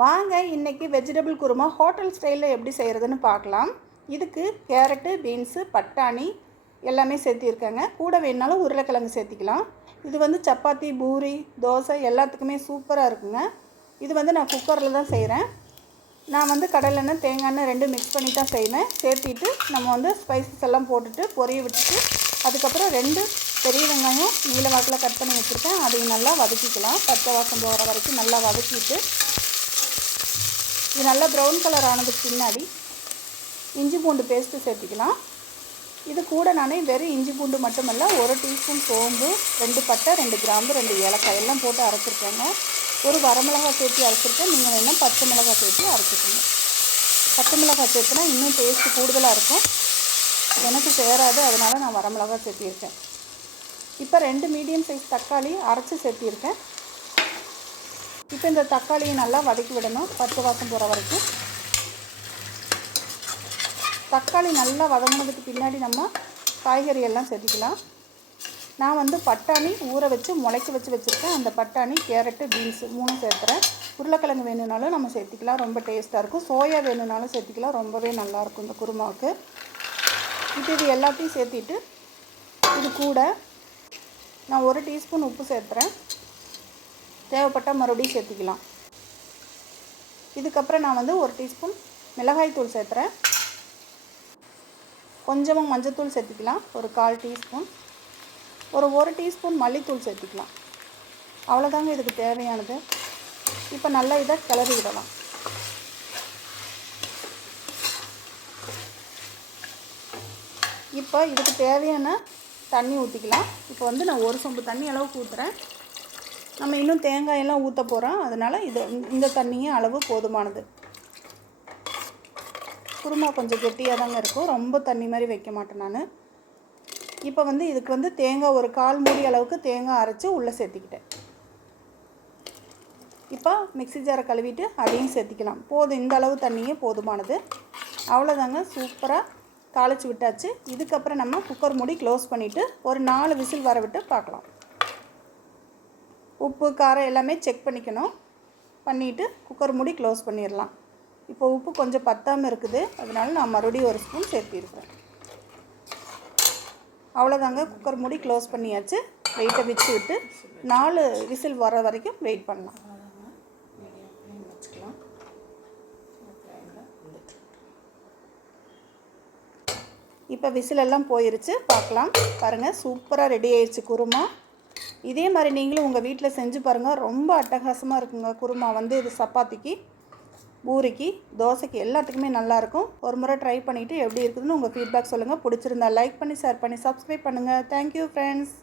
வாங்க இன்றைக்கி vegetable kurma hotel ஸ்டைலில் எப்படி செய்கிறதுன்னு பார்க்கலாம். இதுக்கு கேரட்டு பீன்ஸு பட்டாணி எல்லாமே சேர்த்திருக்கேங்க. கூட வேணுனாலும் உருளைக்கிழங்கு சேர்த்திக்கலாம். இது வந்து சப்பாத்தி பூரி தோசை எல்லாத்துக்குமே சூப்பராக இருக்குங்க. இது வந்து நான் குக்கரில் தான் செய்கிறேன் நான் வந்து கடலெண்ணெய் தேங்காய் எண்ணெய் ரெண்டும் மிக்ஸ் பண்ணி தான் செய்வேன். சேர்த்திட்டு நம்ம வந்து ஸ்பைசஸ் எல்லாம் போட்டுட்டு பொரிய விட்டுட்டு அதுக்கப்புறம் ரெண்டு பெரிய வெங்காயம் நீல வாக்கில் கட் பண்ணி வச்சுருக்கேன். அதையும் நல்லா வதக்கிக்கலாம். பச்சை வாசம் போகிற வரைக்கும் நல்லா வதக்கிட்டு இது நல்லா ப்ரௌன் கலர் ஆனதுக்கு பின்னாடி இஞ்சி பூண்டு பேஸ்ட்டு சேர்த்திக்கலாம். இது கூட நானே வெறும் இஞ்சி பூண்டு மட்டுமல்ல ஒரு டீஸ்பூன் சோம்பு ரெண்டு பட்டை ரெண்டு கிராம்பு ரெண்டு ஏலக்காய் எல்லாம் போட்டு அரைச்சிருக்கேங்க. ஒரு வரமிளகாய் சேர்த்து அரைச்சிருக்கேன். நீங்கள் வேணால் பச்சை மிளகாய் சேர்த்து அரைச்சிக்கோங்க. பச்சை மிளகாய் சேர்த்துனா இன்னும் டேஸ்ட்டு கூடுதலாக இருக்கும். எனக்கு சேராது அதனால் நான் வரமிளகாய் சேர்த்திருக்கேன். இப்போ ரெண்டு மீடியம் சைஸ் தக்காளி அரைச்சி சேர்த்திருக்கேன். இப்போ இந்த தக்காளியை நல்லா வதக்கி விடணும். பத்து வாசம் போகிற வரைக்கும். தக்காளி நல்லா வதங்கினதுக்கு பின்னாடி நம்ம காய்கறி எல்லாம் செதுக்கலாம். நான் வந்து பட்டாணி ஊற வச்சு முளைக்க வச்சு வச்சுருக்கேன். அந்த பட்டாணி கேரட்டு பீன்ஸு மூணும் சேர்த்துறேன். உருளைக்கிழங்கு வேணும்னாலும் நம்ம சேர்த்திக்கலாம். ரொம்ப டேஸ்ட்டாக இருக்கும். சோயா வேணும்னாலும் சேர்த்திக்கலாம். ரொம்பவே நல்லாயிருக்கும் இந்த குருமாவுக்கு. இப்போ இது எல்லாத்தையும் சேர்த்திட்டு இது கூட நான் ஒரு டீஸ்பூன் உப்பு சேர்த்துறேன். தேவைப்பட்டால் மறுபடியும் சேர்த்திக்கலாம். இதுக்கப்புறம் நான் வந்து ஒரு டீஸ்பூன் மிளகாய் தூள் சேர்த்துறேன். கொஞ்சமாக மஞ்சத்தூள் சேர்த்திக்கலாம். ஒரு கால் டீஸ்பூன். ஒரு ஒரு டீஸ்பூன் மல்லித்தூள் சேர்த்திக்கலாம். அவ்வளோதாங்க இதுக்கு தேவையானது. இப்போ நல்லா இதை கிளறி விடலாம். இப்போ இதுக்கு தேவையான தண்ணி ஊற்றிக்கலாம் இப்போ வந்து நான் ஒரு சொம்பு தண்ணி அளவுக்கு ஊற்றுறேன் நம்ம இன்னும் தேங்காயெல்லாம் ஊற்ற போகிறோம் அதனால் இது இந்த தண்ணியும் அளவு போதுமானது. குருமா கொஞ்சம் கெட்டியாக தாங்க இருக்கும். ரொம்ப தண்ணி மாதிரி வைக்க மாட்டேன் நான். இப்போ வந்து இதுக்கு வந்து தேங்காய் ஒரு கால் மூடி அளவுக்கு தேங்காய் அரைச்சி உள்ளே சேர்த்திக்கிட்டேன். இப்போ மிக்ஸி ஜாரை கழுவிட்டு அதையும் சேர்த்திக்கலாம். போதும் இந்த அளவு தண்ணியே போதுமானது. அவ்வளோதாங்க சூப்பராக தாளித்து விட்டாச்சு. இதுக்கப்புறம் நம்ம குக்கர் மூடி க்ளோஸ் பண்ணிவிட்டு ஒரு நாலு விசில் வர விட்டு பார்க்கலாம். உப்பு காரம் எல்லாமே செக் பண்ணிக்கணும். பண்ணிவிட்டு குக்கர் மூடி க்ளோஸ் பண்ணிடலாம். இப்போ உப்பு கொஞ்சம் பத்தாமல் இருக்குது. அதனால நான் மறுபடியும் ஒரு ஸ்பூன் சேர்த்திருக்கிறேன் அவ்வளோதாங்க குக்கர் மூடி க்ளோஸ் பண்ணியாச்சு. வெயிட்டை வச்சு விட்டு நாலு விசில் வர வரைக்கும் வெயிட் பண்ணலாம். இப்போ விசிலெல்லாம் போயிருச்சு. பார்க்கலாம். பாருங்கள் சூப்பராக ரெடி ஆயிடுச்சு குருமா. இதே மாதிரி நீங்களும் உங்கள் வீட்டில் செஞ்சு பாருங்கள் ரொம்ப அட்டகாசமாக இருக்குங்க குருமா. வந்து இது சப்பாத்திக்கு பூரிக்கு தோசைக்கு எல்லாத்துக்குமே நல்லாயிருக்கும் ஒரு முறை ட்ரை பண்ணிவிட்டு எப்படி இருக்குதுன்னு உங்கள் ஃபீட்பேக் சொல்லுங்கள் பிடிச்சிருந்தா லைக் பண்ணி ஷேர் பண்ணி சப்ஸ்கிரைப் பண்ணுங்கள் தேங்க்யூ ஃப்ரெண்ட்ஸ்